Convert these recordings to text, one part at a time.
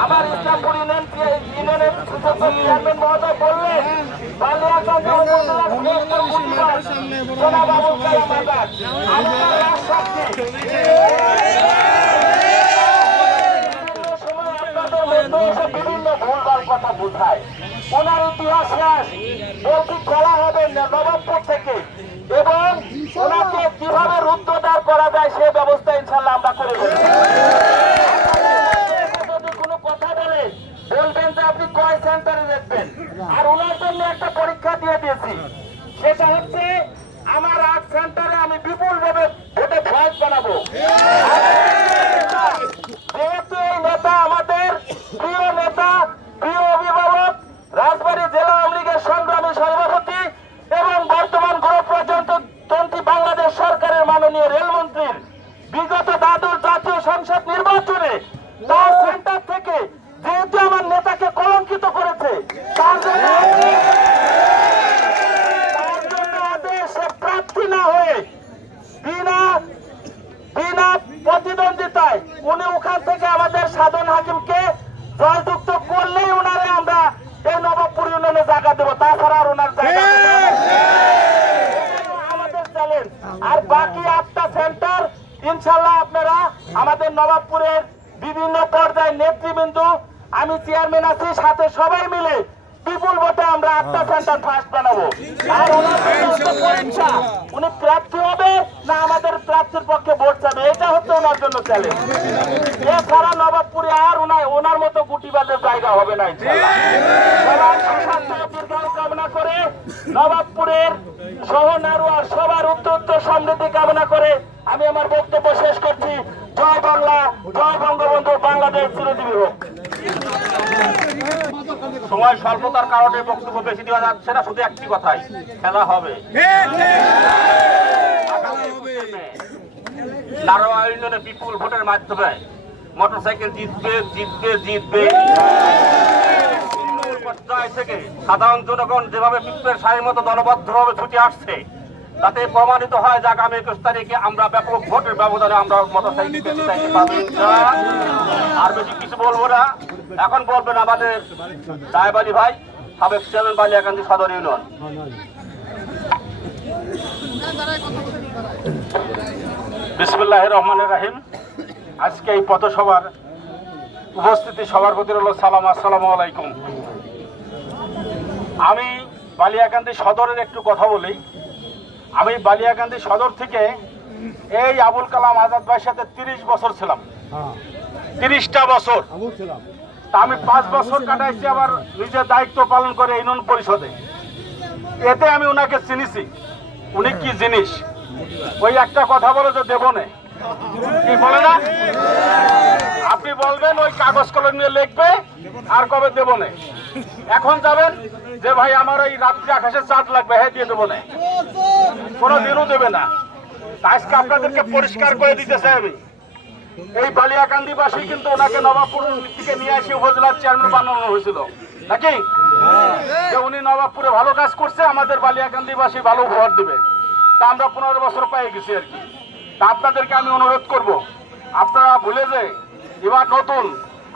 আমার ইসলামপুর ইউনিয়ন ইউনিয়নের কৃষক চেয়ারম্যান মহোদয় বললেন বিভিন্ন ভুলভাল কথা বোঝায় ওনার ইতিহাস শেষ। বলছি খেলা হবে নবাবপুর থেকে, এবং ওনাকে কীভাবে রুদ্ধদ্বার করা যায় সে ব্যবস্থা ইনশাল্লাহ আমরা করে দেবো যদি কোনো কথা বলে বলবেন যে আপনি কয় সেন্টারে দেখবেন আর ওনার জন্য একটা পরীক্ষা দিয়ে দিয়েছি। সেটা হচ্ছে আমার আট সেন্টারে আমি বিপুল ভাবে ভোটে ভয়েস বানাবো যেহেতু এই নেতা আমাদের প্রিয় নেতা প্রিয় অভিভাবক রাজবাড়ী জেলা আওয়ামী লীগের সংগ্রামী সভাপতি এবং বর্তমান গণপ্রজাতন্ত্রী বাংলাদেশ সরকারের মাননীয় রেলমন্ত্রীর বিগত দ্বাদশ জাতীয় সংসদ নির্বাচনে তার সেন্টার থেকে যেহেতু আমার নেতাকে কলঙ্কিত করেছে তার জন্য তার জন্য আদেশে প্রার্থী না হয়ে বিনা বিনা প্রতিদ্বন্দ্বিতায় উনি ওখান থেকে আমাদের সাধন হাকিমকে জয়যুক্ত করলেই ওনারে আমরা এই নবাবপুর ইউনিয়নে জায়গা দেবো তাছাড়া আর ওনার জায়গা দেবো না। এটাই আমাদের চ্যালেঞ্জ আর বাকি আটটা সেন্টার ইনশাল্লাহ আপনারা আমাদের নবাবপুরের বিভিন্ন পর্যায়ের নেতৃবৃন্দ আমি চেয়ারম্যান আছি সাথে সবাই মিলে বিপুল ভোটে আমরা আটটা সেন্টার ফার্স্ট বানাবো। আর ওনার পরীক্ষা। উনি প্রার্থী হবে না আমাদের প্রার্থীর পক্ষে ভোট চাবে? এটা হচ্ছে ওনার জন্য চ্যালেঞ্জ এছাড়া নবাবপুরে আর ওনার ওনার মতো গুটিবাদের জায়গা হবে না কামনা করে নবাবপুরের সহ নারুয়ার সবার উত্তর উত্তর সমৃদ্ধি কামনা করে আমি আমার বক্তব্য শেষ করছি। জয় বাংলা জয় বঙ্গবন্ধু বাংলাদেশ চিরজীবী হোক সময় স্বল্পতার কারণে বক্তব্য বেশি দেওয়া যাচ্ছে না, শুধু একটি কথাই, খেলা হবে। নারোয়া ইউনিয়নে বিপুল ভোটের মাধ্যমে মোটরসাইকেল জিতবে জিতবে জিতবে। পর্যায় থেকে সাধারণ জনগণ যেভাবে পিঁপড়ের সারির মতো দলবদ্ধভাবে ছুটে আসছে তাতে প্রমাণিত হয় যে আগামী একুশ তারিখে আমরা ব্যাপক ভোটের ব্যবধানে আমরা। আর বেশি কিছু বলব না। এখন বলবেন আমাদের সাহেব আলী ভাই, সাবেক চেয়ারম্যান বালিয়াকান্দি সদর ইউনিয়ন। বিসমুল্লাহ রহমান রাহিম। আজকে এই পথসভার উপস্থিতি সবার প্রতি হলো সালাম, আসসালামু আলাইকুম। আমি বালিয়াকান্দি সদরের একটু কথা বলি। আমি বালিয়াকান্দি সদর থেকে এই আবুল কালাম আজাদ ভাইয়ের সাথে তিরিশ বছর ছিলাম। তিরিশটা বছর। তা আমি পাঁচ বছর কাটাইছি আবার নিজের দায়িত্ব পালন করে ইউনিয়ন পরিষদে। এতে আমি ওনাকে চিনিছি। উনি কি জিনিস? ওই একটা কথা বলে যে দেবনে কি বলে না? আপনি বলবেন ওই কাগজ কলম নিয়ে লিখবে আর কবে দেবনে এখন যাবেন যে ভাই আমার ওই রাত্রি আকাশে চাঁদ লাগবে হ্যাঁ দিয়ে দেবো কোনো দিনও দেবে না। আজকে আপনাদেরকে পরিষ্কার করে দিতে চাই এই বালিয়াকান্দিবাসী কিন্তু ওনাকে নবাবপুর থেকে নিয়ে এসে উপজেলার চেয়ারম্যান বানানো হয়েছিল। নাকি? উনি নবাবপুরে ভালো কাজ করছে, আমাদের বালিয়াকান্দিবাসী ভালো ভোট দিবে। তা আমরা পনেরো বছর পেয়ে গেছি আর কি। তা আপনাদেরকে আমি অনুরোধ করব, আপনারা ভুলে যে এবার নতুন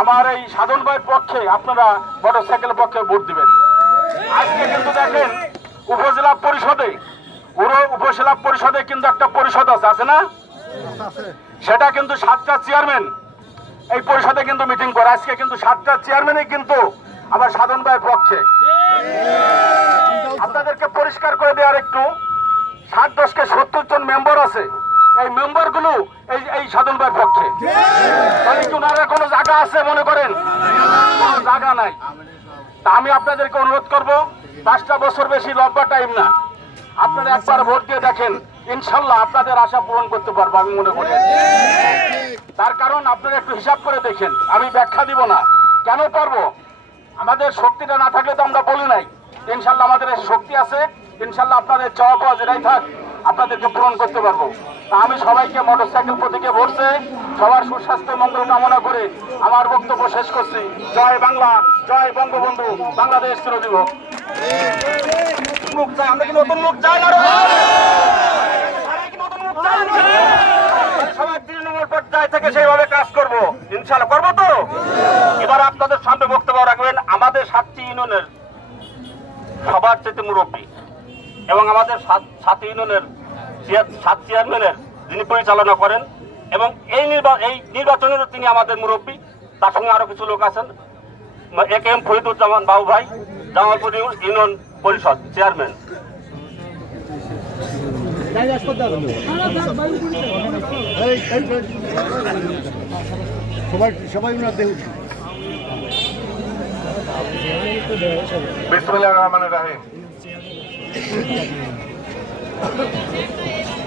আমার এই সাধন ভাইয়ের পক্ষে আপনারা মোটর সাইকেলের পক্ষে ভোট দিবেন। আজকে কিন্তু দেখেন, উপজেলা পরিষদে পুরো উপজেলা পরিষদে কিন্তু একটা পরিষদ আছে আছে না? সেটা কিন্তু সাতটা চেয়ারম্যান এই পরিষদে কিন্তু মিটিং করে। আজকে কিন্তু সাতটা চেয়ারম্যানই কিন্তু আমার সাধন ভাইয়ের পক্ষে। আপনাদেরকে পরিষ্কার করে দেওয়ার একটু, ষাট দশকে সত্তর জন মেম্বার আছে। এই মেম্বারগুলো এই এই সাধন ভাইয়ের পক্ষে। তাহলে ওনারা কোনো জায়গা আছে মনে করেন? কোনো জায়গা নাই। তা আমি আপনাদেরকে অনুরোধ করব, পাঁচটা বছর বেশি লম্বা টাইম না। আপনারা একবার ভোট দিয়ে দেখেন, ইনশাল্লাহ আপনাদের আশা পূরণ করতে পারব আমি মনে করি। তার কারণ আপনারা একটু হিসাব করে দেখেন, আমি ব্যাখ্যা দিব না। কেন পারব? আমাদের শক্তিটা না থাকলে তো আমরা বলি নাই। ইনশাল্লাহ আমাদের শক্তি আছে, ইনশাল্লাহ আপনাদের চাওয়া পাওয়া যেটাই থাক, আপনাদেরকে পূরণ করতে পারব। আমি সবাইকে মোটর মোটরসাইকেল প্রতীকে ভরছে সবার সুস্বাস্থ্য, মঙ্গল কামনা করে আমার বক্তব্য শেষ করছি। জয় বাংলা, জয় বঙ্গবন্ধু, বাংলাদেশ চিরজীব মুখ চাই, আমরা কি নতুন মুখ চাই না সেইভাবে কাজ করব। ইনশাল্লাহ করব তো? এবার আপনাদের সামনে বক্তব্য রাখবেন, আমাদের সাতটি ইউনিয়নের সবার চেয়ে মুরব্বী এবং আমাদের সাত ইউনিয়নের সাত চেয়ারম্যানের যিনি পরিচালনা করেন এবং এই নির্বা, এই নির্বাচনেরও তিনি আমাদের মুরব্বী। তার সঙ্গে আরও কিছু লোক আছেন। এ কে এম ফরিদুজ্জামান বাবু ভাই, জামালপুর ইউনিয়ন পরিষদ চেয়ারম্যান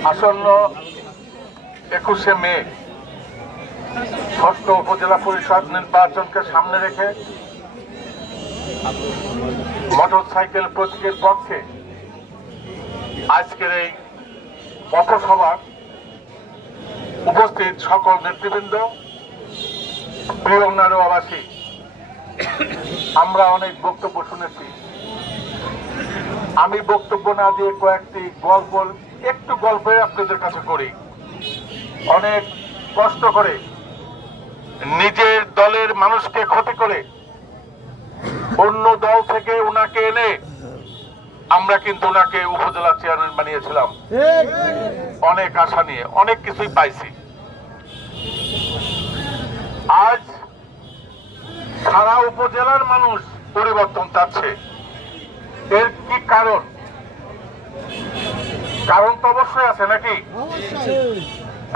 আসন্ন একুশে মে ষষ্ঠ উপজেলা পরিষদ নির্বাচনকে সামনে রেখে মোটর সাইকেল প্রতীকের পক্ষে আজকের এই পথসভার উপস্থিত সকল নেতৃবৃন্দ, প্রিয় নারোয়াবাসী আমরা অনেক বক্তব্য শুনেছি। আমি বক্তব্য না দিয়ে কয়েকটি গল্প, একটু গল্পে আপনাদের কাছে করি। অনেক কষ্ট করে নিজের দলের মানুষকে ক্ষতি করে অন্য দল থেকে ওনাকে এনে আমরা কিন্তু ওনাকে উপজেলা চেয়ারম্যান বানিয়েছিলাম। অনেক আশা নিয়ে, অনেক কিছুই পাইছি। আজ সারা উপজেলার মানুষ পরিবর্তন চাচ্ছে। এর কি কারণ? কারণ তো অবশ্যই আছে নাকি?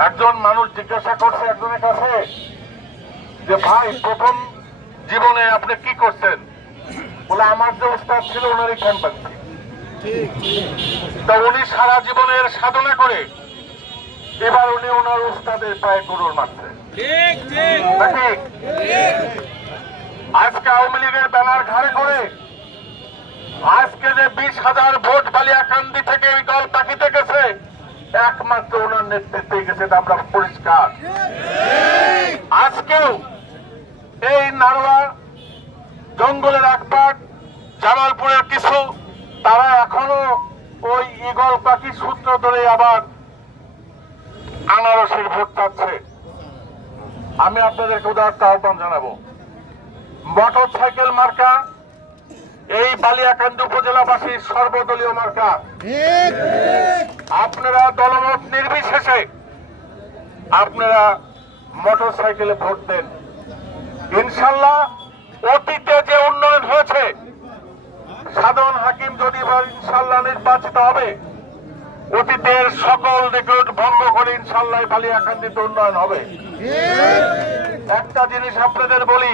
একজন মানুষ জিজ্ঞাসা করছে একজনের কাছে যে, ভাই, প্রথম জীবনে আপনি কি করছেন বলে আমার যে উস্তাদ ছিল ওনারই পাচ্ছি তা উনি সারা জীবনের সাধনা করে এবার উনি ওনার উস্তাদের পায়ে গরুর মারছেন। আজকে আওয়ামী লীগের ব্যানার ঘাড়ে করে আজকে যে বিশ হাজার ভোট বালিয়াকান্দি থেকে দল পাখিতে গেছে একমাত্র ওনার নেতৃত্বে গেছে এটা আমরা পরিষ্কার আজকেও এই নারোয়া জঙ্গলের এক পাট জামালপুরের কিছু তারা এখনও ওই ইগল পাখি সূত্র ধরে আবার আনারসের ভোট চাচ্ছে। আমি আপনাদেরকে উদাহরণ আহ্বান জানাব। মোটর সাইকেল মার্কা এই বালিয়াকান্দি উপজেলাবাসীর সর্বদলীয় মার্কা। আপনারা দলমত নির্বিশেষে আপনারা মোটর সাইকেলে ভোট দেন। ইনশাল্লাহ অতীতে যে উন্নয়ন হয়েছে, সাধারণ হাকিম যদি ইনশাল্লাহ নির্বাচিত হবে, অতীতের সকল রেকর্ড ভঙ্গ করে ইনশাল্লাহ এই বালিয়াকান্দিতে উন্নয়ন হবে। একটা জিনিস আপনাদের বলি,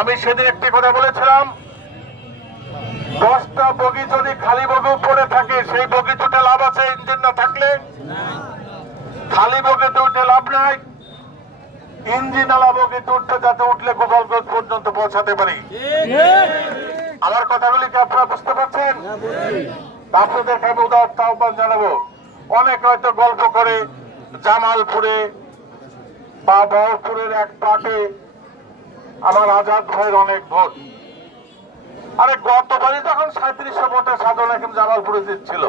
আমি সেদিন একটি কথা বলেছিলাম, দশটা বগি যদি খালি বগি পড়ে থাকে, সেই বগি দুটো লাভ আছে, ইঞ্জিন না থাকলে। খালি বগি দুটো লাভ নাই। ইঞ্জিন আলা বগি দুটো যাতে উঠলে গোপালগঞ্জ পর্যন্ত পৌঁছাতে পারি। আমার কথাগুলি কি আপনারা বুঝতে পারছেন? তা আপনাদেরকে আমি উদাহরণ আহ্বান জানাব। অনেক হয়তো গল্প করে জামালপুরে বা বহরপুরের এক পাটে আমার আজাদ ভাইয়ের অনেক ভোট। আরে গতবারই তখন সাঁত্রিশশো ভোটে সাধারণ এখন জামালপুরে জিতছিল।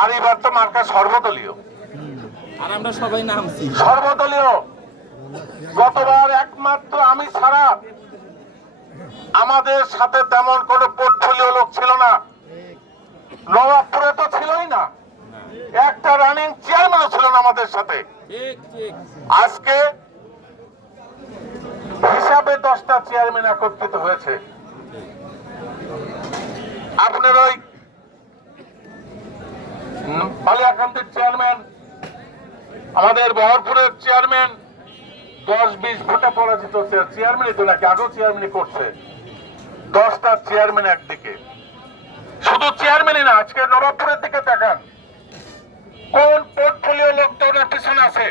আর এবার তো মার্কা সর্বদলীয়। আর আমরা সবাই নামছি। সর্বদলীয় গতবার একমাত্র আমি ছাড়া আমাদের সাথে তেমন কোন পোর্টফোলিও লোক ছিল না। নবাবপুরে তো ছিলই না। একটা রানিং চেয়ারম্যানও ছিল না আমাদের সাথে। আজকে হিসাবে দশটা চেয়ারম্যান একত্রিত হয়েছে। আপনার ওই বালিয়াকান্দির চেয়ারম্যান আমাদের বহরপুরের চেয়ারম্যান দশ বিশ ভোটে পরাজিত চেয়ারম্যানই তো নাকি, আগেও চেয়ারম্যানই করছে। দশটা চেয়ারম্যান একদিকে। শুধু চেয়ারম্যানই না, আজকে নবাবপুরের দিকে দেখান। কোন পোর্টফোলিও লোক তো পিছনে আছে?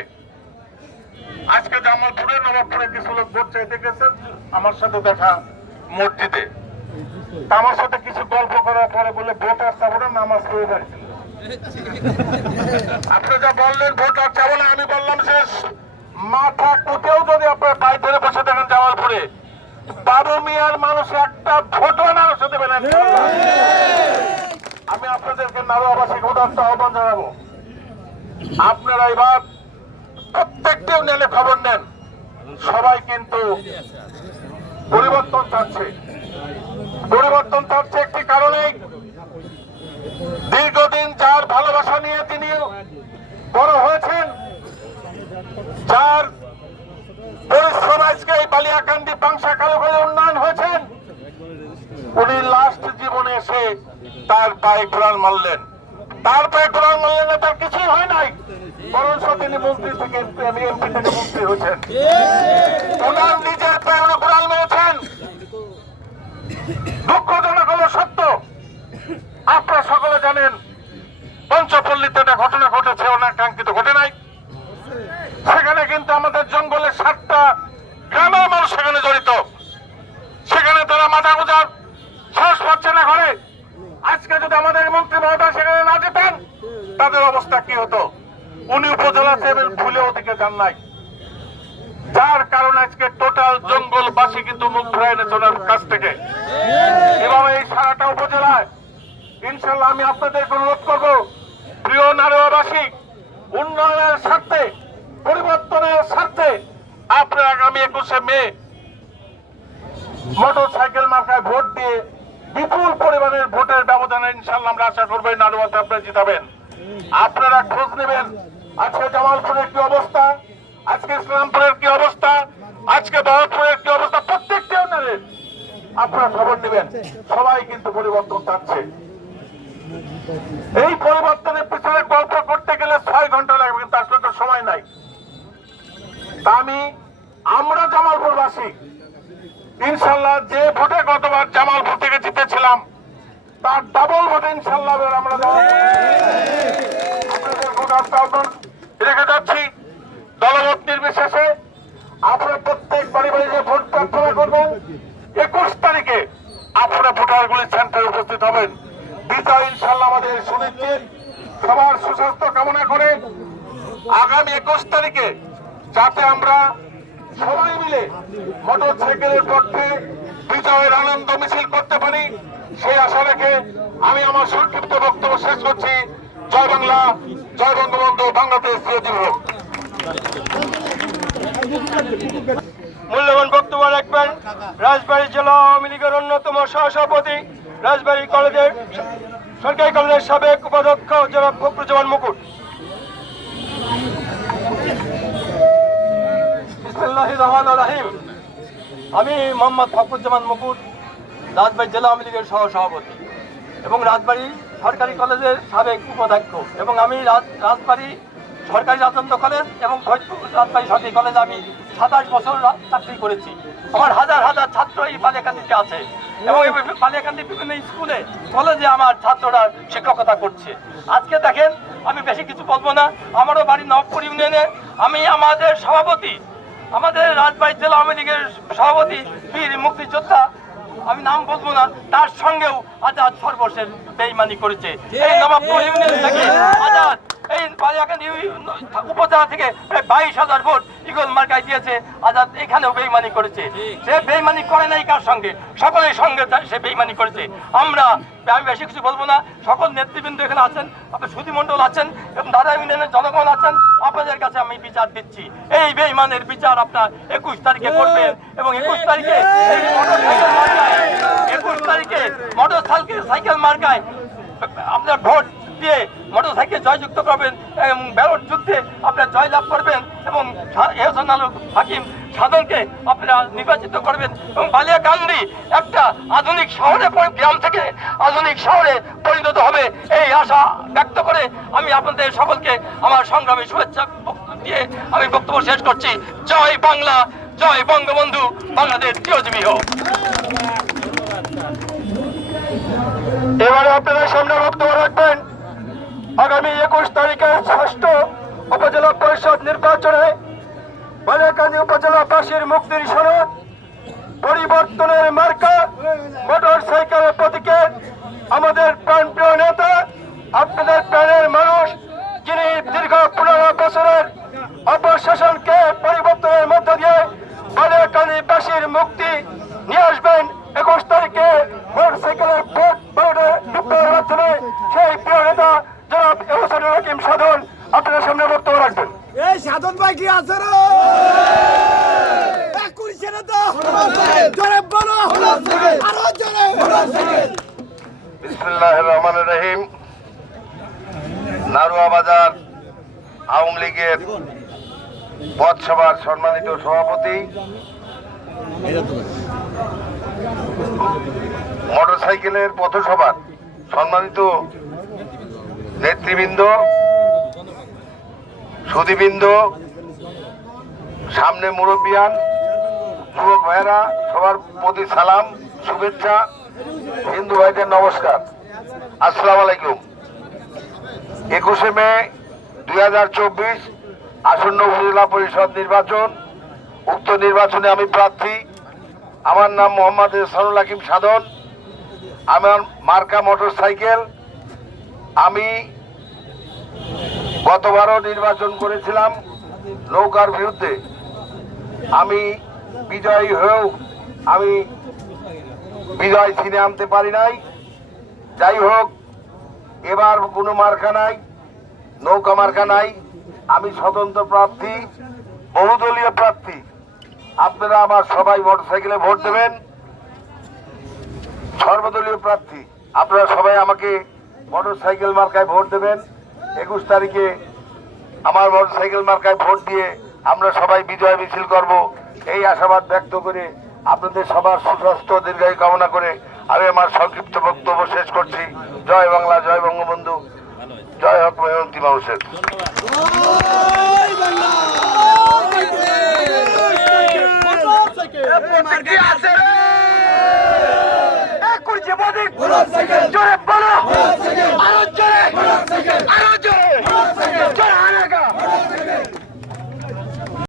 আজকে জামালপুরে নবাবপুরে কিছু লোক ভোট চাইতে গেছে আমার সাথে দেখা মসজিদে। আমার সাথে কিছু গল্প করার পরে বলে ভোট আর চাবো না নামাজ পড়ে বাড়ছিল আপনি যা বললেন, ভোট চাবো না, আমি বললাম শেষ। মাথা কুটেও যদি আপনার পায়ে ধরে বসে দেখেন জামালপুরে, বাবু মিয়ার মানুষ একটা ভোটও মানুষ দেবে না। আমি আপনাদেরকে নারো আবাসিক উদার্ত আহ্বান জানাব। আপনারা এবার প্রত্যেকটি নেলে খবর নেন। সবাই কিন্তু পরিবর্তন চাচ্ছে। পরিবর্তন চাচ্ছে একটি কারণেই। দীর্ঘদিন যার ভালোবাসা নিয়ে তিনি বড় হয়েছেন, যার পরিশ্রম আজকে এই বালিয়াকান্দি পাংশা কালো কালো উন্নয়ন হয়েছেন, উনি লাস্ট জীবনে এসে তার পায়ে কোরআন মারলেন। তার পায়ে কোরআন মারলেন না তার কিছুই হয় নাই। বরঞ্চ তিনি মন্ত্রী থেকে এমপি থেকে মন্ত্রী হয়েছেন। ওনার নিজের পায়ে উনি মেরেছেন। দুঃখজনক হলো সত্য। আপনারা সকলে জানেন একটা ঘটনা ঘটেছে, অনাকাঙ্ক্ষিত ঘটে নাই। সেখানে কিন্তু আমাদের জঙ্গলের সাতটা গ্রামের মানুষ সেখানে জড়িত। সেখানে তারা মাথা গোজার সাহস পাচ্ছে না ঘরে। আজকে যদি আমাদের মন্ত্রী মহোদয় সেখানে না যেতেন, তাদের অবস্থা কি হতো? উনি উপজেলা সেভেন ভুলে ওদিকে যান নাই। যার কারণে আজকে টোটাল জঙ্গলবাসী কিন্তু মুখ ফিরে এনেছে কাছ থেকে। এভাবে এই সারাটা উপজেলায়, ইনশাল্লাহ আমি আপনাদেরকে অনুরোধ করব প্রিয় নারীবাসী উন্নয়নের স্বার্থে পরিবর্তনের স্বার্থে আপনারা আগামী একুশে মে মোটর সাইকেল মার্কায় ভোট দিয়ে বিপুল পরিমাণের ভোটের ব্যবধানে ইনশাল্লাহ আমরা আশা করব, এই নারুয়াতে আপনারা জিতাবেন। আপনারা খোঁজ নেবেন আজকে জামালপুরের কি অবস্থা, আজকে ইসলামপুরের কি অবস্থা, আজকে বহরপুরের কি অবস্থা, প্রত্যেকটি ইউনিয়নের আপনারা খবর নেবেন। সবাই কিন্তু পরিবর্তন চাচ্ছে। এই পরিবর্তনের পিছনে গল্প করতে গেলে ছয় ঘণ্টা লাগবে, কিন্তু আসলে তো সময় নাই। তা আমি আমরা জামালপুরবাসী ইনশাল্লাহ যে ভোটে গতবার জামালপুর থেকে জিতেছিলাম, তার ডাবল ভোটে ইনশাল্লাহ আমরা রেখে যাচ্ছি। দলমত নির্বিশেষে আপনারা প্রত্যেক বাড়ি বাড়ি যে ভোট প্রার্থনা করবেন একুশ তারিখে আপনারা ভোটারগুলি সেন্টারে উপস্থিত হবেন। বিজয় ইনশাল্লাহ আমাদের সুনিশ্চিত। সবার সুস্বাস্থ্য কামনা করে আগামী একুশ তারিখে যাতে আমরা সবাই মিলে মোটর সাইকেলের পক্ষে বিজয়ের আনন্দ মিছিল করতে পারি। সেই আশা রেখে আমি আমার সংক্ষিপ্ত বক্তব্য শেষ করছি। জয় বাংলা, জয় বঙ্গবন্ধু, বাংলাদেশ মূল্যবান বক্তব্য রাখবেন রাজবাড়ী জেলা আওয়ামী লীগের অন্যতম সহসভাপতি রাজবাড়ী কলেজের সরকারি কলেজের সাবেক উপাধ্যক্ষ জনাব ফখরুজ্জামান মুকুট। বিসমিল্লাহির রহমানির রহিম। আমি মোহাম্মদ ফখরুজ্জামান মুকুট, রাজবাড়ী জেলা আওয়ামী লীগের সহসভাপতি এবং রাজবাড়ি সরকারি কলেজের সাবেক উপাধ্যক্ষ এবং আমি রাজ- রাজবাড়ী সরকারি রাজেন্দ্র কলেজ এবং রাজবাড়ী সরকারি কলেজে আমি সাতাশ বছর চাকরি করেছি। আমার হাজার হাজার ছাত্র এই বালিয়াকান্দিতে আছে এবং এই বালিয়াকান্দি বিভিন্ন স্কুলে, কলেজে আমার ছাত্ররা শিক্ষকতা করছে। আজকে দেখেন, আমি বেশি কিছু বলব না। আমারও বাড়ি নবপুর ইউনিয়নে আমি আমাদের সভাপতি আমাদের রাজবাড়ী জেলা আওয়ামী লীগের সভাপতি, বীর মুক্তিযোদ্ধা, আমি নাম বলব না, তার সঙ্গেও আজাদ সর্বশেষ বেইমানি করেছে। আজাদ। এই বালিয়াকান্দি উপজেলা থেকে বাইশ হাজার ভোট ইগল মার্কায় দিয়েছে। আজাদ এখানেও বেইমানি করেছে। সে বেইমানি করে নাই কার সঙ্গে? সকলের সঙ্গে সে বেইমানি করেছে। আমরা আমি বেশি কিছু বলব না। সকল নেতৃবৃন্দ এখানে আছেন, আপনার সুধী মণ্ডল আছেন, এবং দাদা ইউনিয়নের জনগণ আছেন। আপনাদের কাছে আমি বিচার দিচ্ছি। এই বেইমানের বিচার আপনার একুশ তারিখে করবেন এবং একুশ তারিখে একুশ তারিখে মোটর সাইকেল মার্কায় আপনার ভোট দিয়ে মোটর সাইকেল জয়যুক্ত করবেন এবং ব্যালট যুদ্ধে আপনার জয়লাভ করবেন এবং এহসান আলম হাকিম সাধনকে আপনারা নির্বাচিত করবেন এবং বালিয়া বালিয়াকান্দি একটা আধুনিক শহরে গ্রাম থেকে আধুনিক শহরে পরিণত হবে এই আশা ব্যক্ত করে আমি আপনাদের সকলকে আমার সংগ্রামী শুভেচ্ছা দিয়ে আমি বক্তব্য শেষ করছি। জয় বাংলা, জয় বঙ্গবন্ধু, বাংলাদেশ চিরজীবী হোক এবারে আপনাদের সামনে বক্তব্য রাখবেন আগামী একুশ তারিখের ষষ্ঠ উপজেলা পরিষদ নির্বাচনে বালিয়াকান্দি উপজেলাবাসীর মুক্তির সনদ, পরিবর্তনের মার্কা মোটর সাইকেলের প্রতীকে আমাদের প্রাণপ্রিয় নেতা, আপনাদের প্রাণের মানুষ, যিনি দীর্ঘ পনেরো বছরের অপশাসনকে পরিবর্তনের মধ্য দিয়ে বালিয়াকান্দিবাসীর মুক্তি নিয়ে আসবেন একুশ তারিখে মোটর সাইকেলের ভোট ভোটে বিপ্লবের মাধ্যমে সেই প্রিয় নেতা জনাব এহসানুল হাকিম সাধন আপনাদের সামনে বক্তব্য রাখবেন এই সাধন ভাই কি আছে রে বিসমুল্লাহ রহমান রহিম নারুয়া বাজার আওয়ামী লীগের পথসভার সম্মানিত সভাপতি। মোটরসাইকেলের পথসভার সম্মানিত নেতৃবৃন্দ সুদীবৃন্দ সামনে মুরব্বিয়ান, যুবক ভাইয়েরা, সবার প্রতি সালাম, শুভেচ্ছা। হিন্দু ভাইদের নমস্কার। আসসালাম আলাইকুম। একুশে মে দুই হাজার চব্বিশ আসন্ন উপজেলা পরিষদ নির্বাচন, উক্ত নির্বাচনে আমি প্রার্থী। আমার নাম মোহাম্মদ এহসানুল হাকিম সাধন। আমার মার্কা মোটর সাইকেল আমি গতবারও নির্বাচন করেছিলাম নৌকার বিরুদ্ধে। আমি বিজয়ী হয়েও আমি বিজয় ছিনে আনতে পারি নাই। যাই হোক, এবার কোনো মার্কা নাই, নৌকা মার্কা নাই। আমি স্বতন্ত্র প্রার্থী, বহুদলীয় প্রার্থী। আপনারা আমার সবাই মোটরসাইকেলে ভোট দেবেন। সর্বদলীয় প্রার্থী, আপনারা সবাই আমাকে মোটরসাইকেল মার্কায় ভোট দেবেন। একুশ তারিখে আমার মোটরসাইকেল মার্কায় ভোট দিয়ে আমরা সবাই বিজয় মিছিল করব। এই আশাবাদ ব্যক্ত করে আপনাদের সবার সুস্বাস্থ্য দীর্ঘায়ু কামনা করে আমি আমার সংক্ষিপ্ত বক্তব্য শেষ করছি। জয় বাংলা, জয় বঙ্গবন্ধু। জয় হোক ময়ন্তী মানুষের জোরে বলো। আরও জোরে। আরও জোরে।